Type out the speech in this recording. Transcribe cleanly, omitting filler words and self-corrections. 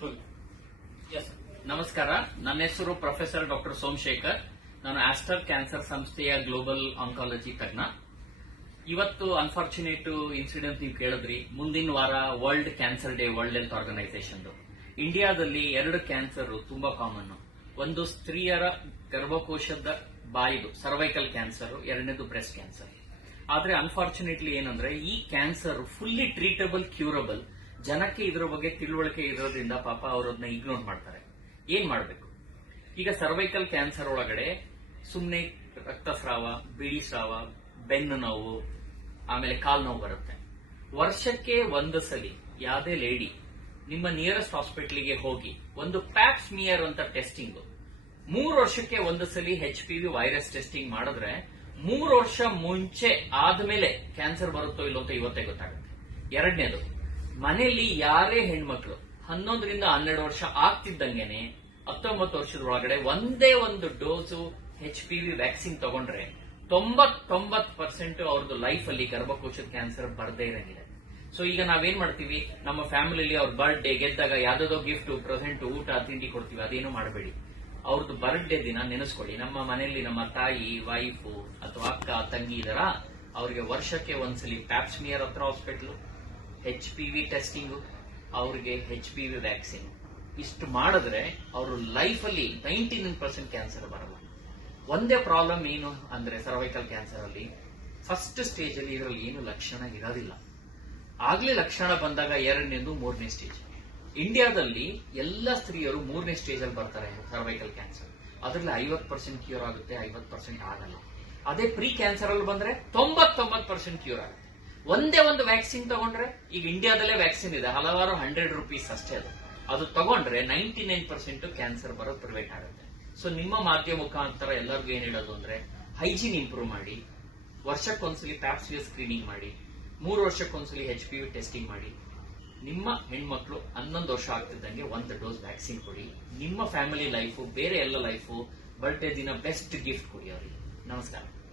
ನಮಸ್ಕಾರ. ನನ್ನ ಹೆಸರು ಪ್ರೊಫೆಸರ್ ಡಾಕ್ಟರ್ ಸೋಮಶೇಖರ್. ನಾನು ಆಸ್ಟರ್ ಕ್ಯಾನ್ಸರ್ ಸಂಸ್ಥೆಯ ಗ್ಲೋಬಲ್ ಆಂಕಾಲಜಿ ತಜ್ಞ. ಇವತ್ತು ಅನ್ಫಾರ್ಚುನೇಟ್ ಇನ್ಸಿಡೆಂಟ್ ನೀವು ಕೇಳಿದ್ರಿ. ಮುಂದಿನ ವಾರ world cancer day, world health organisation. ಇಂಡಿಯಾದಲ್ಲಿ 2 ಕ್ಯಾನ್ಸರ್ ತುಂಬಾ ಕಾಮನ್. ಒಂದು ಸ್ತ್ರೀಯರ ಗರ್ಭಕೋಶದ ಬಾಯಿದು ಸರ್ವೈಕಲ್ ಕ್ಯಾನ್ಸರ್, ಎರಡನೇದು ಬ್ರೆಸ್ಟ್ ಕ್ಯಾನ್ಸರ್. ಆದ್ರೆ ಅನ್ಫಾರ್ಚುನೇಟ್ಲಿ ಏನಂದ್ರೆ ಈ ಕ್ಯಾನ್ಸರ್ ಫುಲ್ಲಿ ಟ್ರೀಟಬಲ್, ಕ್ಯೂರಬಲ್. ಜನಕ್ಕೆ ಇದರ ಬಗ್ಗೆ ತಿಳುವಳಿಕೆ ಇರೋದ್ರಿಂದ ಪಾಪ ಅವರನ್ನ ಇಗ್ನೋರ್ ಮಾಡ್ತಾರೆ. ಏನ್ ಮಾಡಬೇಕು? ಈಗ ಸರ್ವೈಕಲ್ ಕ್ಯಾನ್ಸರ್ ಒಳಗಡೆ ಸುಮ್ನೆ ರಕ್ತಸ್ರಾವ, ಬಿಳಿ ಸ್ರಾವ, ಬೆನ್ನು ನೋವು, ಆಮೇಲೆ ಕಾಲ್ ನೋವು ಬರುತ್ತೆ. ವರ್ಷಕ್ಕೆ ಒಂದು ಸಲಿ ಯಾವುದೇ ಲೇಡಿ ನಿಮ್ಮ ನಿಯರೆಸ್ಟ್ ಹಾಸ್ಪಿಟಲ್ಗೆ ಹೋಗಿ ಒಂದು ಪ್ಯಾಪ್ ಸ್ಮಿಯರ್ ಅಂತ ಟೆಸ್ಟಿಂಗ್ 3 ವರ್ಷಕ್ಕೆ ಒಂದು ಸಲಿ HPV ವೈರಸ್ ಟೆಸ್ಟಿಂಗ್ ಮಾಡಿದ್ರೆ 3 ವರ್ಷ ಮುಂಚೆ ಆದ್ಮೇಲೆ ಕ್ಯಾನ್ಸರ್ ಬರುತ್ತೋ ಇಲ್ಲೋ ಅಂತ ಇವತ್ತೇ ಗೊತ್ತಾಗುತ್ತೆ. ಎರಡನೇದು, ಮನೆಯಲ್ಲಿ ಯಾರೇ ಹೆಣ್ಮಕ್ಳು 11 ರಿಂದ 12 ವರ್ಷ ಆಗ್ತಿದ್ದಂಗೆನೆ 19 ವರ್ಷದ ಒಳಗಡೆ ಒಂದೇ ಒಂದು ಡೋಸು HPV ವ್ಯಾಕ್ಸಿನ್ ತಗೊಂಡ್ರೆ 99% ಅವ್ರದ್ದು ಲೈಫ್ ಅಲ್ಲಿ ಗರ್ಭಕೋಶದ ಕ್ಯಾನ್ಸರ್ ಬರದೇ ಇರಂಗಿದೆ. ಸೊ ಈಗ ನಾವೇನ್ ಮಾಡ್ತೀವಿ, ನಮ್ಮ ಫ್ಯಾಮಿಲಿಯಲ್ಲಿ ಅವ್ರ ಬರ್ಡೇ ಗೆದ್ದಾಗ ಯಾವ್ದೋ ಗಿಫ್ಟ್, ಪ್ರೆಸೆಂಟ್, ಊಟ, ತಿಂಡಿ ಕೊಡ್ತೀವಿ. ಅದೇನು ಮಾಡಬೇಡಿ. ಅವ್ರದ್ದು ಬರ್ಡೇ ದಿನ ನೆನೆಸ್ಕೊಳ್ಳಿ. ನಮ್ಮ ಮನೆಯಲ್ಲಿ ನಮ್ಮ ತಾಯಿ, ವೈಫು ಅಥವಾ ಅಕ್ಕ, ತಂಗಿ ಇದರ, ಅವ್ರಿಗೆ ವರ್ಷಕ್ಕೆ ಒಂದ್ಸಲಿ ಪ್ಯಾಪ್ ಸ್ಮಿಯರ್ ಹತ್ರ ಹಾಸ್ಪಿಟಲ್, HPV ಟೆಸ್ಟಿಂಗ್, ಅವ್ರಿಗೆ HPV ವ್ಯಾಕ್ಸಿನ್. ಇಷ್ಟು ಮಾಡಿದ್ರೆ ಅವರು ಲೈಫ್ ಅಲ್ಲಿ 99% ಕ್ಯಾನ್ಸರ್ ಬರಲ್ಲ. ಒಂದೇ ಪ್ರಾಬ್ಲಮ್ ಏನು ಅಂದ್ರೆ ಸರ್ವೈಕಲ್ ಕ್ಯಾನ್ಸರ್ ಅಲ್ಲಿ ಫಸ್ಟ್ ಸ್ಟೇಜ್ ಅಲ್ಲಿ ಇದರಲ್ಲಿ ಏನು ಲಕ್ಷಣ ಇರೋದಿಲ್ಲ. ಆಗ್ಲೇ ಲಕ್ಷಣ ಬಂದಾಗ 2ನೇದು 3ನೇ ಸ್ಟೇಜ್. ಇಂಡಿಯಾದಲ್ಲಿ ಎಲ್ಲ ಸ್ತ್ರೀಯರು 3ನೇ ಸ್ಟೇಜ್ ಅಲ್ಲಿ ಬರ್ತಾರೆ ಸರ್ವೈಕಲ್ ಕ್ಯಾನ್ಸರ್. ಅದರಲ್ಲಿ 50% ಕ್ಯೂರ್ ಆಗುತ್ತೆ, 50% ಆಗಲ್ಲ. ಅದೇ ಪ್ರೀ ಕ್ಯಾನ್ಸರ್ ಅಲ್ಲಿ ಬಂದ್ರೆ 99% ಕ್ಯೂರ್ ಆಗುತ್ತೆ. ಒಂದೇ ಒಂದು ವ್ಯಾಕ್ಸಿನ್ ತಗೊಂಡ್ರೆ, ಈಗ ಇಂಡಿಯಾದಲ್ಲೇ ವ್ಯಾಕ್ಸಿನ್ ಇದೆ, ಹಲವಾರು ₹100 ಅಷ್ಟೇ. ಅದು ತಗೊಂಡ್ರೆ 99% ಕ್ಯಾನ್ಸರ್ ಬರೋದು ಪ್ರಿವೆಂಟ್ ಆಗುತ್ತೆ. ಸೊ ನಿಮ್ಮ ಮಾಧ್ಯಮ ಮುಖಾಂತರ ಎಲ್ಲರಿಗೂ ಏನ್ ಹೇಳೋದು ಅಂದ್ರೆ, ಹೈಜೀನ್ ಇಂಪ್ರೂವ್ ಮಾಡಿ, ವರ್ಷಕ್ಕೊಂದ್ಸಲಿ ಪ್ಯಾಪ್ ಸ್ಮಿಯರ್ ಸ್ಕ್ರೀನಿಂಗ್ ಮಾಡಿ, 3 ವರ್ಷಕ್ಕೊಂದ್ಸಲಿ HPV ಟೆಸ್ಟಿಂಗ್ ಮಾಡಿ. ನಿಮ್ಮ ಹೆಣ್ಮಕ್ಳು 11 ವರ್ಷ ಆಗ್ತಿದ್ದಂಗೆ 1 ಡೋಸ್ ವ್ಯಾಕ್ಸಿನ್ ಕೊಡಿ. ನಿಮ್ಮ ಫ್ಯಾಮಿಲಿ ಲೈಫು, ಬೇರೆ ಎಲ್ಲ ಲೈಫು, ಬರ್ಡೇ ದಿನ ಬೆಸ್ಟ್ ಗಿಫ್ಟ್ ಕೊಡಿ ಅವರಿಗೆ. ನಮಸ್ಕಾರ.